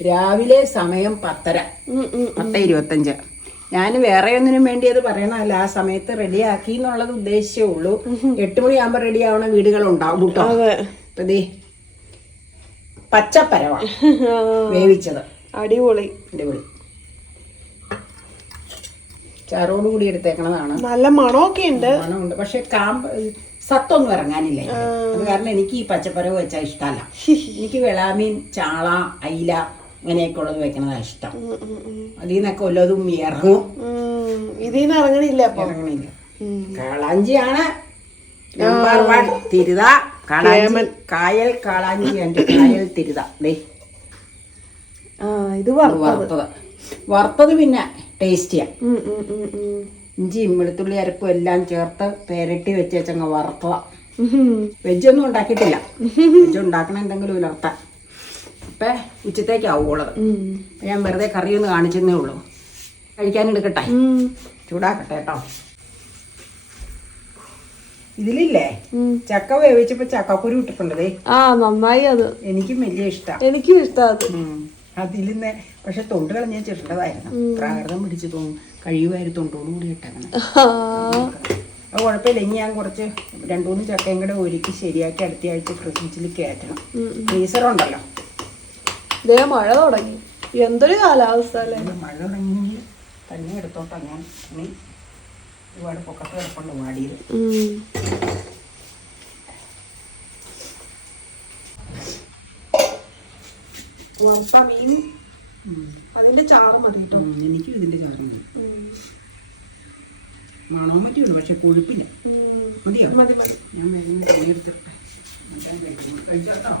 രാവിലെ സമയം 10:30, 10:25. ഞാൻ വേറെ ഒന്നിനും വേണ്ടി അത് പറയണമല്ല, ആ സമയത്ത് റെഡിയാക്കി എന്നുള്ളത് ഉദ്ദേശിച്ചേ ഉള്ളൂ. 8 മണിയാകുമ്പോൾ റെഡി ആവണ വീടുകളുണ്ടാവും കേട്ടോ. അപ്പൊ ദേ പച്ചപ്പരവാണ് വേവിച്ചത്. അടിപൊളി അടിപൊളി ചാറോട് കൂടി എടുത്തേക്കണതാണ്. നല്ല മണമൊക്കെ ഉണ്ട്. മണമുണ്ട്, പക്ഷെ സത്തൊന്നും ഇറങ്ങാനില്ല. അത് കാരണം എനിക്ക് ഈ പച്ചപ്പരവ് വെച്ചാൽ ഇഷ്ടമല്ല. എനിക്ക് വെളാമീൻ, ചാള, അയില അങ്ങനെയൊക്കെ ഉള്ളത് വെക്കണതാണ് ഇഷ്ടം. അതിൽ നിന്നൊക്കെ വല്ലതും ഇറങ്ങും. ഇതിന്ന് ഇറങ്ങണില്ല. കാളാഞ്ചിയാണ് നമ്പർ 1. തിരുത കായൽ കാളാഞ്ചി ഉണ്ട്. കായൽ തിരുത. ഇത് വറുത്തത് പിന്നെ ടേസ്റ്റിയാ. ഇഞ്ചിയും വെളുത്തുള്ളി അരപ്പും എല്ലാം ചേർത്ത് പെരട്ടി വെച്ചങ്ങ് വറുത്തതാ. വെജൊന്നും ഉണ്ടാക്കിയിട്ടില്ല. വെജ് ഉണ്ടാക്കണ എന്തെങ്കിലും ഉലർത്താൻ. ഇപ്പൊ ഉച്ചത്തേക്കാവുള്ളത്. ഞാൻ വെറുതെ കറി ഒന്ന് കാണിച്ചെന്നേ ഉള്ളൂ. കഴിക്കാൻ എടുക്കട്ടെ, ചൂടാക്കട്ടെ കേട്ടോ. ഇതിലില്ലേ ചക്ക വേവിച്ചപ്പോ ചക്കക്കുരു ഇട്ടിട്ടുണ്ടതേ. നന്നായി. അത് എനിക്കും വലിയ ഇഷ്ടം. എനിക്കും ഇഷ്ടം അത്. അതിലിന്ന് പക്ഷെ തൊണ്ട് കളഞ്ഞ ചെറുതായിരുന്നു. പ്രാകൃതം പിടിച്ചു കഴിയുമായിരുന്നു തൊണ്ടോട് കൂടി ഇട്ടേക്കണം. അത് കുഴപ്പമില്ല. ഇനി ഞാൻ കുറച്ച് 2-3 ചക്കയും കൂടെ ഒരുക്കി ശരിയാക്കി അടുത്ത ആഴ്ച ഫ്രിഡ്ജിൽ കയറ്റണം. ഫ്രീസറുണ്ടല്ലോ. ഇതേ മഴ തുടങ്ങി. എന്തൊരു കാലാവസ്ഥ അല്ലേ. മഴ തുടങ്ങിയെങ്കിൽ തന്നെ എടുത്തോട്ട് അങ്ങനെ ഒരുപാട് പൊക്കത്ത് കിടപ്പുണ്ട് വാടിയത്. മീൻ അതിന്റെ ചാറ് മതി കേട്ടോ. എനിക്കും ഇതിന്റെ ചാറുണ്ട്. മണവും പറ്റിയുള്ളൂ, പക്ഷെ കൊഴുപ്പില്ല. മതിയോ? മതി. ഞാൻ വേഗം എടുത്തിട്ടെ കഴിച്ചാട്ടോ.